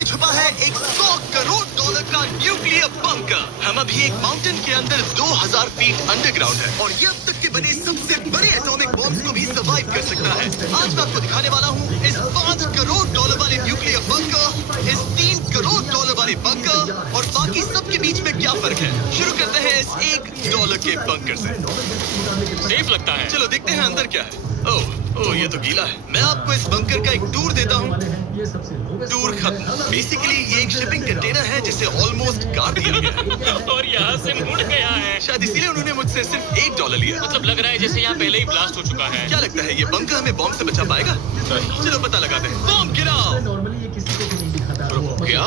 छुपा है एक 100 करोड़ डॉलर का न्यूक्लियर बंकर। हम अभी एक माउंटेन के अंदर 2000 फीट अंडरग्राउंड है और ये अब तक के बने सबसे बड़े एटॉमिक बॉम्ब्स को भी सर्वाइव कर सकता है। आज मैं आपको दिखाने वाला हूँ इस 5 करोड़ डॉलर वाले न्यूक्लियर बंकर, इस 3 करोड़ डॉलर वाले बंकर और बाकी सब के बीच में क्या फर्क है। शुरू करते हैं इस $1 के बंकर से। सेफ लगता है। चलो देखते हैं अंदर क्या है। ओह ये तो गीला है। मैं आपको इस बंकर का एक टूर देता हूँ। टूर खत्म। बेसिकली ये एक शिपिंग कंटेनर है जिसे ऑलमोस्ट गाड़ दिया गया है और यहाँ से मुड़ गया है। शायद इसीलिए उन्होंने मुझसे सिर्फ $1 लिया। मतलब लग रहा है जैसे यहाँ पहले ही ब्लास्ट हो चुका है। क्या लगता है ये बंकर हमें बॉम्ब से बचा पाएगा? चलो पता लगाते हैं। बॉम्ब गिराओ। क्या?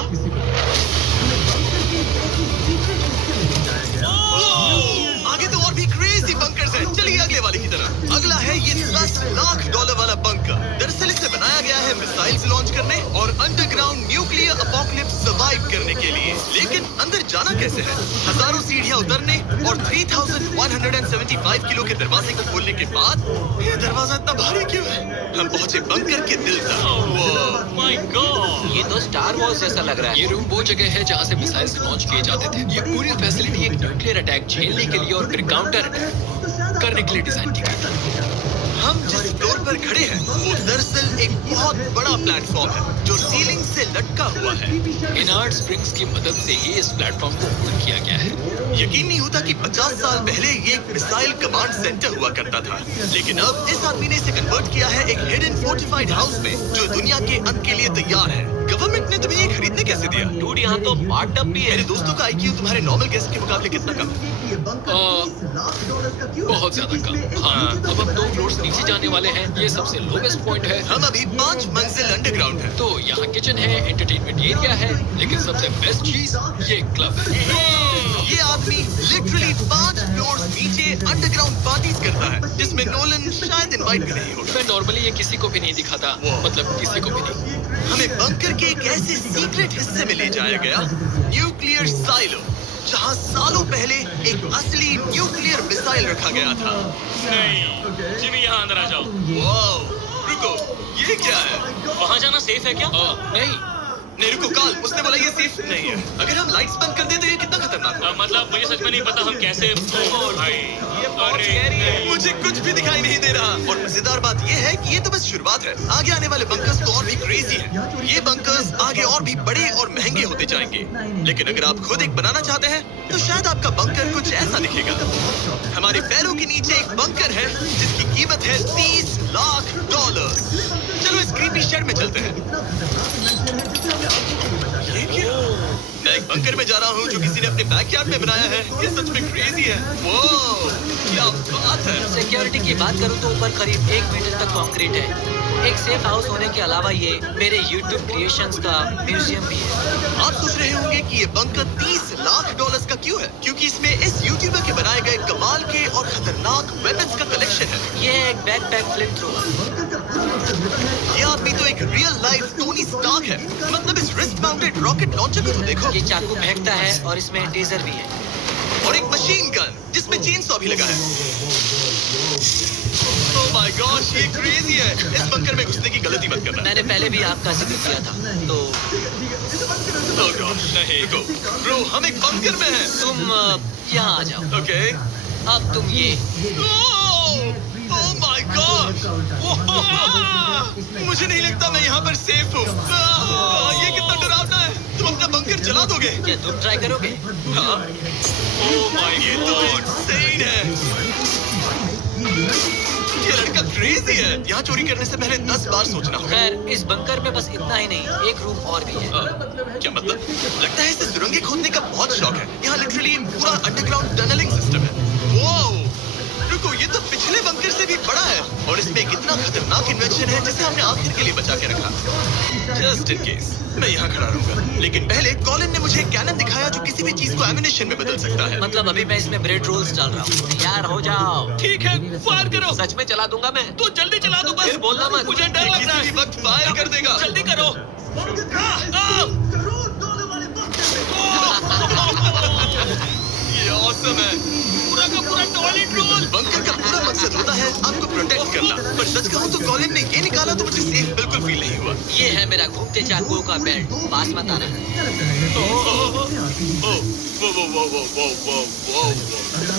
आगे तो और भी क्रेजी बंकर्स हैं। चलिए अगले वाले की तरफ। अगला है ये $10 लाख वाला बंकर। दरअसल इसे बनाया गया है मिसाइल्स लॉन्च करने और अंडरग्राउंड न्यूक्लियर अपोकलिप्स सर्वाइव करने के लिए। लेकिन अंदर जाना कैसे है? हजारों सीढ़ियां उतरने और 3175 किलो के दरवाजे को खोलने के बाद ये दरवाजा इतना भारी क्यों है? हम पहुंचे बंकर के दिल तक। माय गॉड, ये तो स्टार वॉर्स जैसा लग रहा है। ये रूम वो जगह है जहाँ से मिसाइल्स लॉन्च किए जाते थे। ये पूरी फैसिलिटी एक न्यूक्लियर अटैक झेलने के लिए और फिर काउंटर अटैक करने के लिए डिजाइन की गई थी। हम जिस फ्लोर पर खड़े हैं वो दरअसल एक बहुत बड़ा प्लेटफॉर्म है जो सीलिंग से लटका हुआ है। इनार्ड स्प्रिंग्स की मदद से ही इस प्लेटफॉर्म को होल्ड किया गया है। यकीन नहीं होता कि 50 साल पहले ये एक मिसाइल कमांड सेंटर हुआ करता था, लेकिन अब इस आदमी ने इसे कन्वर्ट किया है एक हिडन फोर्टिफाइड हाउस में जो दुनिया के अंत के लिए तैयार है। गवर्नमेंट ने तुम्हें ये खरीदने कैसे दिया? डूड, यहाँ तो बाथ टब भी है। मेरे दोस्तों का IQ तुम्हारे नॉर्मल गेस्ट के मुकाबले कितना कम है? बहुत ज्यादा कम। हाँ, अब हम 2 फ्लोर्स नीचे जाने वाले हैं। ये सबसे लोवेस्ट पॉइंट है। हम अभी 5 मंजिल अंडरग्राउंड है। तो यहाँ किचन है, एंटरटेनमेंट एरिया है, लेकिन सबसे बेस्ट चीज ये क्लब है। ये आदमी लिटरली 5 फ्लोर्स नीचे अंडरग्राउंड पार्टीज करता है जिसमें नोलन शायद इनवाइट भी नहीं होगा। मैं नॉर्मली ये किसी को भी नहीं दिखाता, मतलब किसी को भी नहीं। हमें बंकर के एक ऐसे सीक्रेट हिस्से में ले जाया गया, न्यूक्लियर साइलो, जहां सालों पहले एक असली न्यूक्लियर मिसाइल रखा गया था। नहीं, जिमी यहाँ अंदर आ जाओ। वाओ, रुको, ये क्या है? वहाँ जाना सेफ है क्या? नहीं रुको काल, उसने बोला ये सेफ नहीं है। अगर हम लाइट्स बंद कर दें तो ये कितना खतरनाक है। मतलब मुझे सच में नहीं पता हम कैसे। भाई, अरे मुझे कुछ भी दिखाई नहीं दे रहा। और मजेदार बात ये है कि ये तो बस शुरुआत है। आगे आने वाले बंकर्स तो और भी क्रेजी हैं। ये बंकर्स आगे और भी बड़े और महंगे होते जाएंगे। लेकिन अगर आप खुद एक बनाना चाहते हैं तो शायद आपका बंकर कुछ ऐसा दिखेगा। हमारे पैरों के नीचे एक बंकर है जिसकी कीमत है $30 लाख। चलो इस क्रीपी शेड में चलते हैं। ये क्या? मैं एक बंकर में जा रहा हूँ जो किसी ने अपने बैकयार्ड में बनाया है। ये सच में क्रेजी है। वो क्या बात है। सिक्योरिटी की बात करूँ तो ऊपर करीब 1 मीटर तक कंक्रीट है। एक सेफ हाउस होने के अलावा ये मेरे YouTube क्रिएशंस का म्यूजियम भी है। आप सोच रहे होंगे कि ये बंकर $30 लाख का क्यों है? क्योंकि इसमें इस यूट्यूबर के बनाए गए कमाल के और खतरनाक वेपन्स का कलेक्शन है। ये एक बैकपैक फ्लिप थ्रोवर। ये आदमी तो एक रियल लाइफ टोनी स्टार्क है। मतलब इस रिस्ट माउंटेड रॉकेट लॉन्चर को तो देखो। ये चाकू फेंकता है और इसमें टेजर भी है। और एक मशीन गन जिसमें चेनसॉ भी लगा है। ओह माय गॉश, ये क्रेजी है। इस बंकर में घुसने की गलती मत करना। मैंने पहले भी आपका जिक्र किया था। तो ओह गॉश, नहीं रुको ब्रो, हम एक बंकर में हैं। तुम यहाँ आ जाओ। ओके। अब तुम ये ओह माय गॉश, मुझे नहीं लगता मैं यहाँ पर सेफ हूँ। ये कितना डरावना है। तुम अपना बंकर जला दोगे? क्या तुम ट्राई करोगे? हाँ। ओह माय, ये तो इंसेन है। ये लड़का क्रेजी है। यहाँ चोरी करने से पहले 10 बार सोचना होगा। खैर, इस बंकर में बस इतना ही नहीं, एक रूम और भी है। क्या मतलब? लगता है इसे सुरंगें खोदने का बहुत शौक है। यहाँ लिटरली पूरा अंडरग्राउंड टनलिंग सिस्टम है। वाओ, रुको, ये तो पिछले बंकर से भी बड़ा है और इसमें कितना खतरनाक इन्वेंशन है जिसे हमने आखिर के लिए बचा के रखा। जस्ट इन केस मैं यहाँ खड़ा रहूंगा। लेकिन पहले कॉलिन ने मुझे एक कैनन दिखाया जो किसी भी चीज को एमिनेशन में बदल सकता है। मतलब अभी मैं इसमें ब्रेड रोल्स डाल रहा हूँ। तैयार हो जाओ। ठीक है, फायर करो। सच में चला दूंगा मैं। तो जल्दी चला दो बस। फिर बोलना मत। मुझे डर लग रहा है। किसी भी वक्त फायर कर देगा। जल्दी करो। ये ऑसम है। पूरा का पूरा टॉयलेट रोल। बंकर का पूरा मकसद होता है आपको प्रोटेक्ट करना, पर सच कहूँ तो कॉलिन ने ये निकाला तो मुझे सेफ बिल्कुल फील नहीं हुआ। ये है मेरा घूमते चाकुओं का बेल्ट, पास मत आना।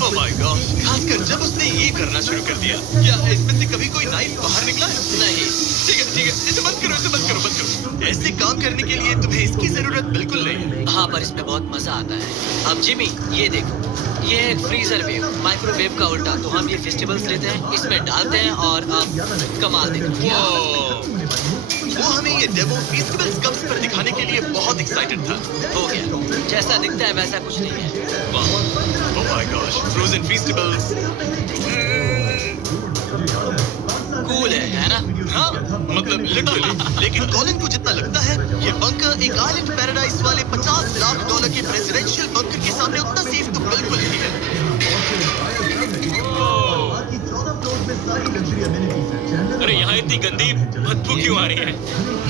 ओह माय गॉड, खासकर जब उसने ये करना शुरू कर दिया। क्या इसमें से कभी कोई नाइफ बाहर निकला है? नहीं। ठीक है, इसे बंद करो, बंद करो। ऐसे काम करने के लिए तुम्हें इसकी जरूरत बिल्कुल नहीं है। हाँ, पर इसमें बहुत मजा आता है। अब जिमी, ये देखो, ये है एक फ्रीजर वेव, माइक्रोवेव का उल्टा। तो हम ये फेस्टिवल्स लेते हैं, इसमें डालते हैं और अब कमाल देखो। वो हमें ये डेमो फेस्टिवल्स कप्स पर दिखाने के लिए बहुत एक्साइटेड था। हो गया, जैसा दिखता है वैसा कुछ नहीं है। Oh my gosh, frozen festivals. Cool है ना? हाँ, मतलब लिटरली। लेकिन कॉलिन को जितना लगता है ये बंकर एक आइलैंड पैराडाइज वाले $50 लाख के प्रेसिडेंशियल बंकर के सामने उतना सेफ तो बिल्कुल नहीं है। अरे यहाँ इतनी गंदी बदबू क्यों आ रही है?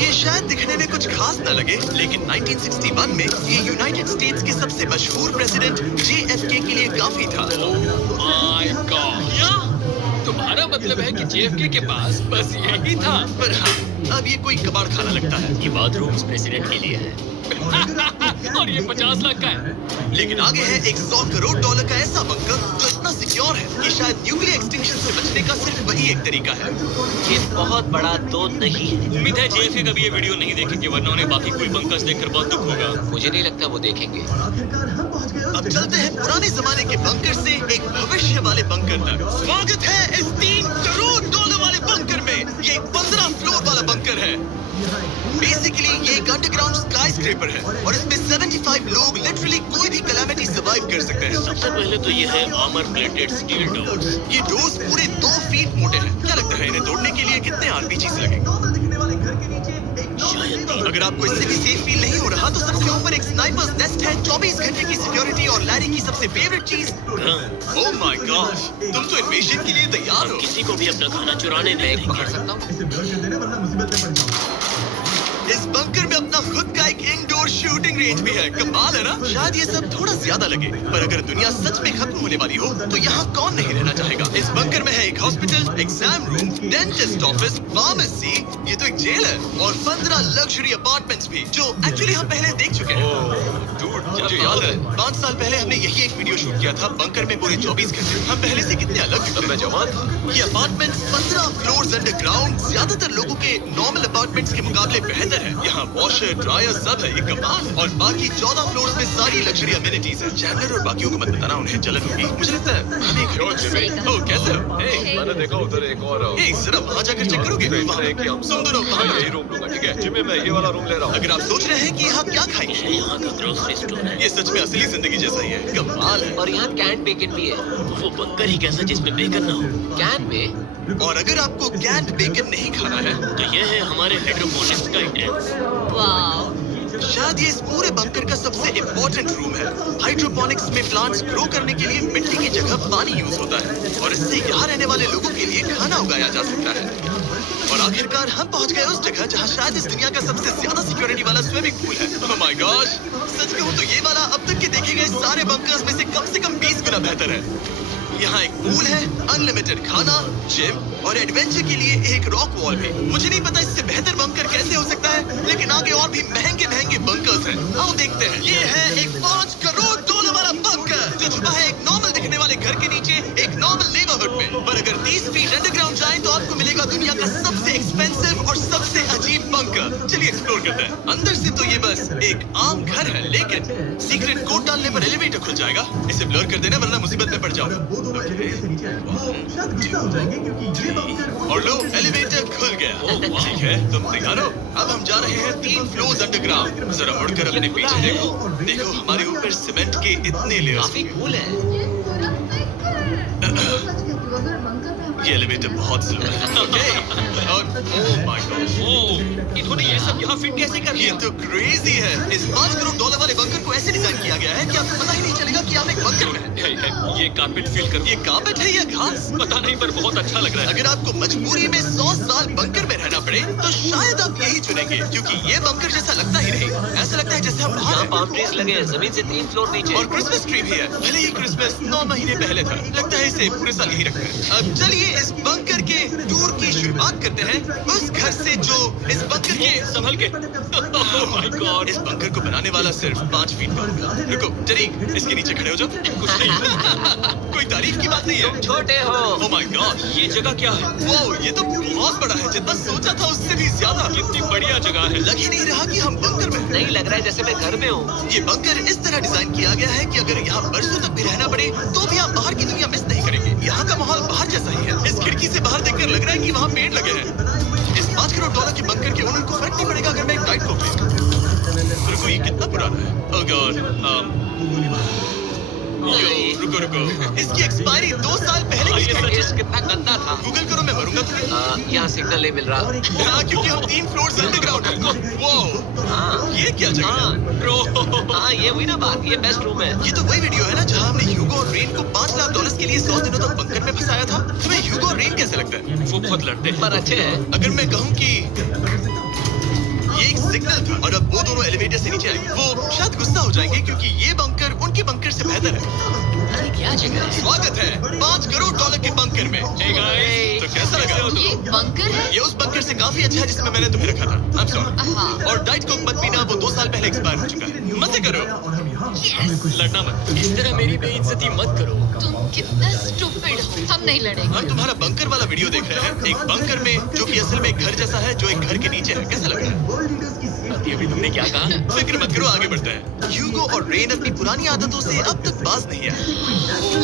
ये शायद दिखने में कुछ खास न लगे, लेकिन 1961 में ये यूनाइटेड स्टेट्स के सबसे मशहूर प्रेसिडेंट JFK के लिए काफी था। माय गॉड, तुम्हारा मतलब है कि JFK के पास बस यही था? पर हाँ, अब ये कोई कबाड़ खाना लगता है। ये बाथरूम्स प्रेसिडेंट के लिए है। और ये 50 लाख का है। लेकिन आगे है एक $100 करोड़ का ऐसा बंकर जो इतना सिक्योर है कि शायद न्यूक्लियर एक्सटिंक्शन से बचने का सिर्फ वही एक तरीका है। ये बहुत बड़ा तो नहीं है। उम्मीद है JFK कभी ये वीडियो नहीं देखेंगे, वरना उन्हें बाकी कोई बंकर्स देखकर बहुत दुख होगा। मुझे नहीं लगता वो देखेंगे। अब चलते हैं पुराने जमाने के बंकर से एक भविष्य वाले बंकर तक। स्वागत है इस $3 करोड़ वाले बंकर में। ये एक 15 फ्लोर वाला बंकर है। बेसिकली ये एक अंडरग्राउंड स्काईस्क्रेपर है और इसमें 75 लोग लिटरली कोई भी कैलामिटी सर्वाइव कर सकते हैं। सबसे पहले तो ये है आर्मर प्लेटेड स्टील डोर्स। ये डोर्स पूरे 2 फीट मोटे हैं। क्या लगता है इन्हें तोड़ने के लिए कितने RPGs लगेंगे? शायद नहीं। अगर आपको इससे भी सेफ फील नहीं हो रहा तो सबसे ऊपर एक स्नाइपर्स नेस्ट है, 24 घंटे की सिक्योरिटी और लैरी की सबसे फेवरेट चीज। ओह माय गॉश, तुम तो इन्वेजन के लिए तैयार हो। किसी को भी अपना खाना चुराने नहीं पकड़ देंगे। सकता हूँ। इस बंकर में अपना खुद का एक इंडोर शूटिंग रेंज भी है। कमाल है ना? शायद ये सब थोड़ा ज्यादा लगे, पर अगर दुनिया सच में खत्म होने वाली हो तो यहाँ कौन नहीं रहना चाहेगा। इस बंकर में है एक hospital, exam room, dentist office, pharmacy, ये तो एक जेल है, और 15 लग्जरी अपार्टमेंट्स भी, जो एक्चुअली हम पहले देख चुके हैं। मुझे याद है 5 साल पहले हमने यही एक वीडियो शूट किया था बंकर में पूरे 24 घंटे। हम पहले से कितने अलग थे। मैं जवान था। ये अपार्टमेंट्स 15 फ्लोर्स अंडरग्राउंड ज्यादातर लोगों के नॉर्मल अपार्टमेंट्स के मुकाबले बेहतर है। यहाँ वॉशर, ड्रायर सब है, ये कमाल। और बाकी 14 फ्लोर्स में सारी लग्जरी अमेनिटीज है। चैंडलर और बाकियों को मत बताना, उन्हें जलन होगी। मुझे लगता है हमें कैसे हो? मैंने देखा उधर एक और जरा वहाँ जाकर चेक करोगे? तुम दोनों वहाँ यही रूम लूंगा, ठीक है? जिम्मे मैं ये वाला रूम ले रहा हूँ। अगर आप सोच रहे हैं कि यहाँ क्या खाएंगे, ये यहाँ का ग्रोसरी स्टोर है। ये सच में असली जिंदगी जैसा ही है। कमाल है। और यहाँ कैंड बेकन भी है। वो बंकर ही कैसा जिसमें बेकन ना हो। कैन में? और अगर आपको कैंड बेकन नहीं खाना है तो ये है हमारे हाइड्रोपोनिक्स का एंट्रेंस। वाह, शायद ये इस पूरे बंकर का सबसे इम्पोर्टेंट रूम है। हाइड्रोपोनिक्स में प्लांट्स ग्रो करने के लिए मिट्टी की जगह पानी यूज होता है और इससे यहाँ रहने वाले लोगों के लिए खाना उगाया जा सकता है। और आखिरकार हम पहुँच गए उस जगह जहाँ शायद इस दुनिया का सबसे ज्यादा सिक्योरिटी वाला स्विमिंग पूल है। ओह माय गॉश, सच कहूँ तो ये वाला अब तक के देखे गए सारे बंकर्स में से कम 20 गुना बेहतर है। यहाँ एक पूल है, अनलिमिटेड खाना, जिम और एडवेंचर के लिए एक रॉक वॉल भी। मुझे नहीं पता इससे बेहतर बंकर कैसे हो सकता है, लेकिन आगे और भी महंगे महंगे बंकर्स हैं। आओ देखते हैं। ये है एक $5 करोड़ वाला बंकर जो छुपा है एक नॉर्मल दिखने वाले घर के नीचे एक नॉर्मल नेबरहुड में। पर अगर 30 फीट अंडरग्राउंड जाए तो आपको मिलेगा दुनिया का सबसे एक्सपेंसिव और सबसे अजीब बंकर। चलिए एक्सप्लोर करते हैं। अंदर से तो ये बस एक आम घर है, लेकिन सीक्रेट कोड डालने पर एलिवेटर खुल जाएगा। इसे ब्लर कर देना वरना मुसीबत में पड़ जाओ। और लो, एलिवेटर खुल गया। ठीक है, तुम तैयार हो? अब हम जा रहे हैं 3 फ्लोर्स अंडरग्राउंड। जरा मुड़कर अपने पीछे देखो हमारे ऊपर सीमेंट के इतने लेयर्स। काफी कूल है। ये एलिवेटर बहुत स्लो है। ओके, और ओह माय गॉड, इन्होंने ये सब यहाँ फिट कैसे कर ये लिया? तो क्रेजी है। इस $5 करोड़ वाले बंकर को ऐसे डिजाइन किया गया है कि आपको पता ही नहीं चलेगा कि आप एक बंकर में हैं। ये कारपेट फील कर। ये कार्पेट है या घास? पता नहीं, पर बहुत अच्छा लग रहा है। अगर आपको मजबूरी में 100 साल बंकर में रहना पड़े तो शायद आप यही चुनेंगे, क्योंकि ये बंकर जैसा लगता ही नहीं। ऐसा लगता है जैसे हम बाहर यहाँ हैं। पाम ट्रीज लगे हैं, जमीन से 3 फ्लोर नीचे। और क्रिसमस ट्री भी है। भले ही क्रिसमस 9 महीने पहले था, लगता है इसे पूरे साल यही रखते हैं। अब चलिए इस बंकर के टूर की शुरुआत करते हैं उस घर से जो इस बंकर के संभल के ओह माय गॉड इस बंकर को बनाने वाला सिर्फ 5 फीट का होगा। रुको तरीक, इसके नीचे खड़े हो जाओ। कुछ नहीं कोई तारीफ की बात नहीं है। छोटे हो। ओह माय गॉड, ये जगह क्या है वाओ, ये तो बहुत बड़ा है, जितना सोचा था उससे भी ज्यादा। कितनी बढ़िया जगह है लग ही नहीं रहा कि हम बंकर में हैं। नहीं लग रहा है जैसे मैं घर में हूँ। ये बंकर इस तरह डिजाइन किया गया है कि अगर यहाँ बरसों तक भी रहना पड़े तो भी आप बाहर की दुनिया मिस नहीं करेंगे। यहाँ का माहौल बाहर जैसा ही है। इस खिड़की से बाहर देखकर लग रहा है कि वहाँ पेड़ लगे हैं। इस $5 करोड़ के बंकर के ओनर को फर्क नहीं पड़ेगा अगर मैं एक गाइड को भेजूं। रुको, ये कितना पुराना है? ओह गॉड, रुको, इसकी एक्सपायरी 2 साल पहले की है। ये कितना गंदा था। गूगल करो, मैं मरूंगा तुम्हें। यहाँ सिग्नल नहीं मिल रहा। हाँ, क्योंकि हम 3 फ्लोर्स अंडरग्राउंड हैं। वो हाँ ये क्या जगह है? ब्रो हाँ, ये हुई ना बात। ये बेस्ट रूम है। ये तो वही वीडियो है ना जहाँ हमने ह्यूगो और रेन को $5 लाख के लिए 100 दिनों तक बंकर में फंसाया था। तुम्हें ह्यूगो और रेन कैसे लगता है? वो बहुत लड़ते हैं पर अच्छे हैं। अगर मैं कहूँ कि ये एक सिग्नल था और अब वो दोनों एलिवेटर से नीचे आए, वो शायद गुस्सा हो जाएंगे क्योंकि ये बंकर उनके बंकर से बेहतर है। अरे क्या जगह है। स्वागत है $5 करोड़ के बंकर में। हे गाइस तो कैसा लगा? ये बंकर है? ये उस बंकर से काफी अच्छा है जिसमें मैंने तुम्हें रखा था। I'm sorry। हाँ। और डाइट कोक मत पीना, वो 2 साल पहले एक्सपायर हो चुका है। मजे करो। यस। लड़ना मत इस तरह मेरी बेइज्जती मत करो। तुम कितना स्टूपिड हो। हम नहीं लड़ेंगे। हम तुम्हारा बंकर वाला वीडियो देख रहे हैं, एक बंकर में जो कि असल में एक घर जैसा है जो एक घर के नीचे है। कैसा लग रहा है? अभी तुमने क्या कहा? फिक्र मत करो, आगे बढ़ते हैं। ह्यूगो और रेन अपनी पुरानी आदतों से अब तक बाज नहीं आए।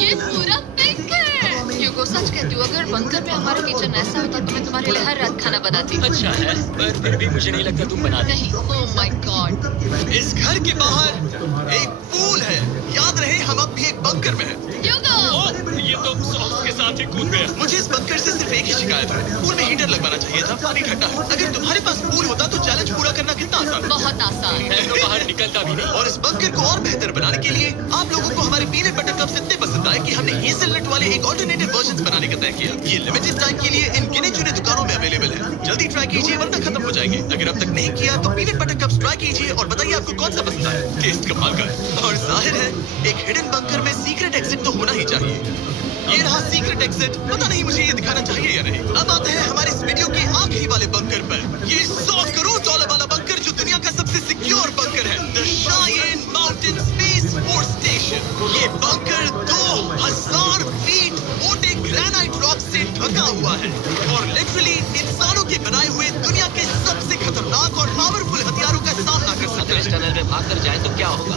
ये पूरा पिंक है। ह्यूगो, सच कहती हूँ, अगर बंकर में हमारा किचन ऐसा होता तो मैं तुम्हारे लिए हर रात खाना बनाती। अच्छा है, पर फिर भी मुझे नहीं लगता तुम बना दे। नहीं। Oh my God. इस घर के बाहर एक पूल है। याद रहे हम अब भी एक बंकर में हैं। ह्यूगो। ओह ये तो सॉस के साथ ही कूद गया मुझे इस बंकर से सिर्फ एक ही शिकायत है, पूल में हीटर लगवाना चाहिए था। पानी ठंडा है। अगर तुम्हारे पास पूल होता तो चैलेंज पूरा करना कितना आसान है। बहुत आसान। मैं तो बाहर निकलता भी नहीं। और इस बंकर को और बेहतर बनाने के लिए आप लोगों को हमारे पीनट बटर कप्स इतने पसंद आए कि हमने हेज़लनट वाले एक ऑल्टरनेटिव वर्जन बनाने का तय किया। ये लिमिटेड टाइम के लिए इन गिने चुने दुकानों में अवेलेबल है। जल्दी ट्राई कीजिए वरना खत्म हो जाएंगे। अगर अब तक नहीं किया तो पीनट बटर कप्स ट्राई कीजिए और बताइए आपको कौन सा पसंद आया। टेस्ट कमाल का है। और जाहिर है एक हिडन बंकर में सीक्रेट एग्जिट तो होना ही चाहिए। ये रहा सीक्रेट एग्जिट। पता नहीं मुझे ये दिखाना चाहिए या नहीं। अब आते हैं हमारे इस वीडियो के आखिरी वाले बंकर पर। ये $100 करोड़ वाला बंकर जो दुनिया का सबसे सिक्योर बंकर है, the Cheyenne mountain space force station. ये बंकर 2000 फीट मोटे ग्रेनाइट रॉक से ढका हुआ है और लिटरली इंसानों के बनाए हुए दुनिया के सबसे खतरनाक और पावरफुल हथियारों का सामना कर सकता अगर इस है। टनल में भाग कर जाए तो क्या होगा?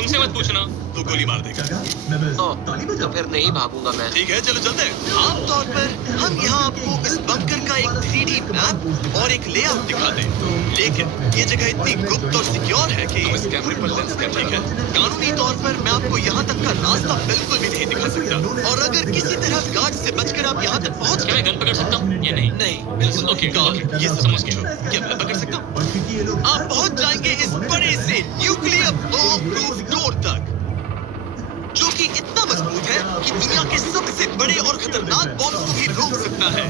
उनसे मत पूछना तो गोली मार देगा। तो फिर नहीं भागूंगा मैं। ठीक है, चलो चलते हैं। आमतौर पर हम यहाँ आपको इस बंकर का एक 3D मैप और एक लेआउट दिखाते हैं, लेकिन ये जगह इतनी गुप्त और सिक्योर है कि इस कैमरे पर लेंस कैमरा ठीक है, कानूनी तौर पर मैं आपको यहाँ तक का रास्ता बिल्कुल भी नहीं दिखा सकता। और अगर किसी तरह गार्ड से बचकर आप यहाँ तक पहुँच क्या मैं गए, गन पकड़ सकता हूँ या नहीं नहीं बिल्कुल ओके, गॉड, ये समझ समझ गया। गए। क्या मैं पकड़ सकता हूँ? आप पहुँच जाएंगे इस बड़े से न्यूक्लियर बॉम्ब प्रूफ डोर तक, जो कि इतना मजबूत है कि दुनिया के सबसे बड़े और खतरनाक बॉम्ब को भी रोक सकता है।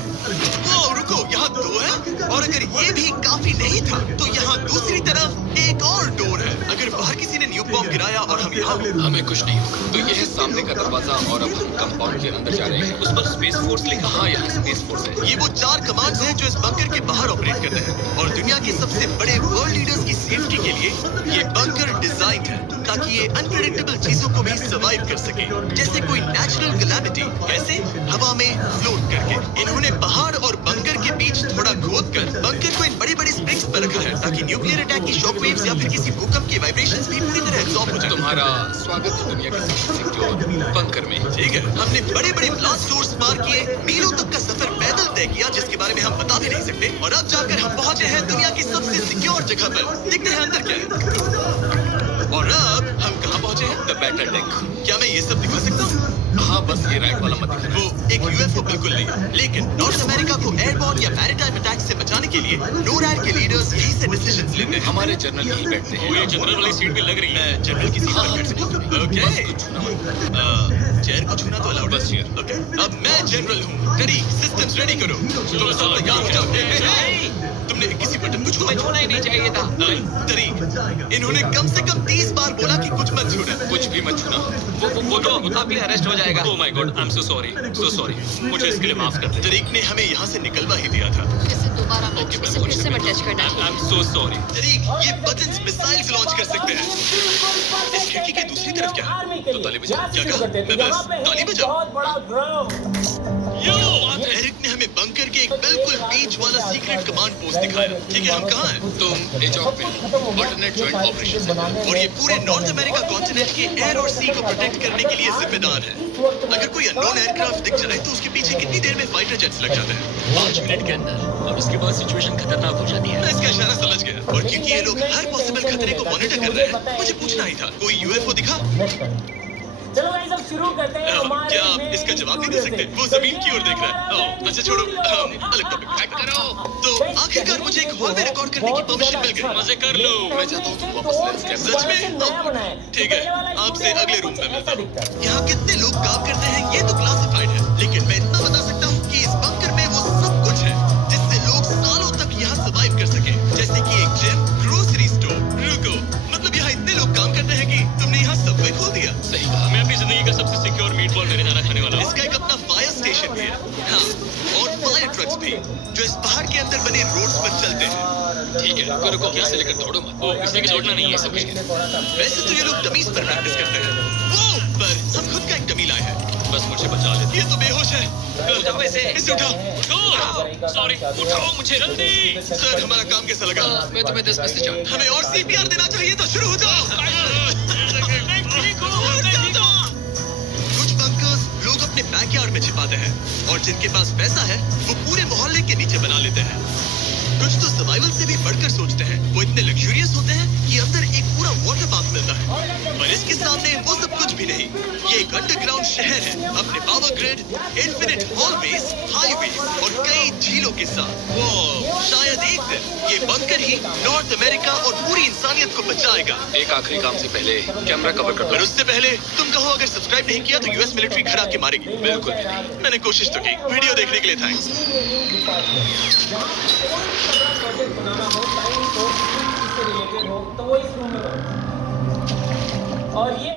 वो रुको, यहाँ 2 है और अगर ये भी काफी नहीं था तो यहाँ दूसरी तरफ एक और डोर है। अगर बाहर किसी ने न्यूक बॉम्ब गिराया और हम यहाँ हो, हमें कुछ नहीं होगा। तो ये है सामने का दरवाजा और अब हम कंपाउंड के अंदर जा रहे हैं। उस पर स्पेस फोर्स लिखा हाँ, यहाँ स्पेस फोर्स है। ये वो 4 कमांड्स हैं जो इस बंकर के बाहर ऑपरेट करते हैं और दुनिया के सबसे बड़े वर्ल्ड लीडर्स की सेफ्टी के लिए ये बंकर डिजाइन है ताकि ये अनप्रेडिक्टेबल चीजों को भी सर्वाइव कर सके, जैसे कोई नेचुरल कैलामिटी। कैसे? हवा में फ्लोट करके। इन्होंने पहाड़ और बंकर के बीच थोड़ा खोद कर बंकर को इन बड़ी-बड़ी स्प्रिंग्स पर रखा है ताकि न्यूक्लियर अटैक की शॉक वेव्स या फिर किसी भूकंप के वाइब्रेशंस भी पूरी तरह एब्जॉर्ब हो जाए। तुम्हारा स्वागत है दुनिया के सबसे सिक्योर बंकर में। ठीक है, हमने बड़े-बड़े ब्लास्ट डोर्स पार किए, मीलों तक का सफर पैदल तय किया जिसके बारे में हम बता भी नहीं सकते, और अब जाकर हम पहुंचे हैं दुनिया की सबसे सिक्योर जगह पर। देखते हैं अंदर क्या है। और अब हम कहाँ पहुंचे हैं? The battle deck. क्या मैं ये सब दिखा सकता हूँ? हाँ, बस ये राइट वाला मत दिखाना। वो एक यूएफओ बिल्कुल नहीं, लेकिन नॉर्थ अमेरिका को एयरबॉर्न या मैरीटाइम अटैक से बचाने के लिए नोरैड के लीडर्स यहीं से डिसीजंस लेते हैं। हमारे जनरल यहीं बैठते हैं। वो ये जनरल वाली सीट भी लग रही है मैं जनरल की सीट पर बैठ सकता हूँ। ओके, चेयर को छूना तो अलाउड है। बस चेयर। ओके, अब मैं जनरल हूँ। रेडी, सिस्टम्स रेडी करो। तुम सब तैयार हो जाओ। तुमने किसी बटन को छुआ? छूना ही नहीं चाहिए था। तरीक, इन्होंने कम से कम 30 बार बोला कि कुछ मत छूना। कुछ भी मत छूना। वो तो अभी अरेस्ट हो जाएगा। Oh my God, I am so sorry. मुझे इसके लिए माफ कर दे। तरीक ने हमें यहाँ से निकलवा ही दिया था। इसे दोबारा मत छू, इसे फिर से मत टच करना। I am so sorry. तरीक, ये बटन्स मिसाइल्स लॉन्च कर सकते हैं। इस खिड़की के दूसरी तरफ क्या है? तो ताली बजाओ। क्या कहा? मैं बस ताली बजाओ। एरिक ने हमें बंकर के एक बिल्कुल बीच वाला सीक्रेट कमांड पोस्ट दिखाया। ठीक है, हम कहाँ हैं? तुम एजॉक में अल्टरनेट जॉइंट ऑपरेशन सेंटर। और ये पूरे नॉर्थ अमेरिका कॉन्टिनेंट के एयर और सी को प्रोटेक्ट करने के लिए जिम्मेदार है। अगर कोई अननोन एयरक्राफ्ट दिख जाए तो उसके पीछे कितनी देर में फाइटर जेट्स लग जाते हैं? 5 मिनट के अंदर, और उसके बाद सिचुएशन खतरनाक हो जाती है। मैं इसका इशारा समझ गया, और क्योंकि ये लोग हर पॉसिबल खतरे को मॉनिटर कर रहे हैं, मुझे पूछना ही था, कोई यूएफओ दिखा? चलो गाइस, अब शुरू करते हैं हमारे क्या आप इसका जवाब नहीं दे सकते? वो जमीन की ओर देख रहा है। अच्छा छोड़ो, अलग टॉपिक पे करो। तो आखिरकार मुझे एक हॉल में रिकॉर्ड करने की परमिशन मिल गई। मजे कर लो। मैं चाहता हूँ तुम वापस लेंस के सच में? ठीक है, आपसे अगले रूम में मिलता हूँ। यहाँ कितने लोग काम करते हैं ये तो क्लासिफाइड है, लेकिन मैं इतना बता सकता हूँ कि इस बंकर में वो सब कुछ है जिससे लोग सालों तक यहाँ सर्वाइव कर सके, जैसे कि एक जिम, ग्रोसरी स्टोर। रुको, मतलब यहाँ इतने लोग काम करते हैं कि तुमने यहाँ सबवे खोल दिया? सही कहा। मैं अपनी जिंदगी का सबसे सिक्योर मीटबॉल मेरे खाना खाने वाला हूँ। इसका एक अपना फायर स्टेशन भी है। हाँ, और फायर ट्रक्स भी, जो इस पहाड़ के अंदर बने रोड्स पर चलते हैं। ठीक है, रुको, यहाँ से लेकर दौड़ो मत। ओह, इसलिए कि दौड़ना नहीं है। समझ गए। वैसे तो ये लोग डमीज पर प्रैक्टिस करते हैं। वो पर हम खुद का एक डमी लाए हैं। बस मुझे बचा ले। ये तो बेहोश है। उठाओ इसे। इसे उठाओ। सॉरी, उठाओ मुझे जल्दी। सर, हमारा काम कैसा लगा? मैं तुम्हें 10 में से 4। हमें और सीपीआर देना चाहिए था। शुरू हो जाओ। कुछ बंकर्स लोग अपने बैकयार्ड में छिपाते हैं, और जिनके पास पैसा है वो पूरे मोहल्ले के नीचे बना लेते हैं। कुछ तो सर्वाइवल से भी बढ़कर सोचते हैं। वो इतने लग्जूरियस होते हैं कि अंदर एक पूरा वाटर पार्क मिलता है, पर इसके सामने वो सब कुछ भी नहीं। ये एक अंडरग्राउंड शहर है, अपने power grid, infinite hallways, highways और कई झीलों के साथ। वो शायद एक दिन ये बंकर ही नॉर्थ अमेरिका और पूरी इंसानियत को बचाएगा। एक आखिरी काम से पहले कैमरा कवर कर पर दो। उससे पहले तुम कहो, अगर सब्सक्राइब नहीं किया तो यूएस मिलिट्री घर आके मारेगी। बिल्कुल भी नहीं। मैंने कोशिश तो की। वीडियो देखने के लिए थैंक्स। प्रोजेक्ट बनाना हो, टाइम सोर्स से रिलेटेड हो, तो वो इस रूम में करो। और ये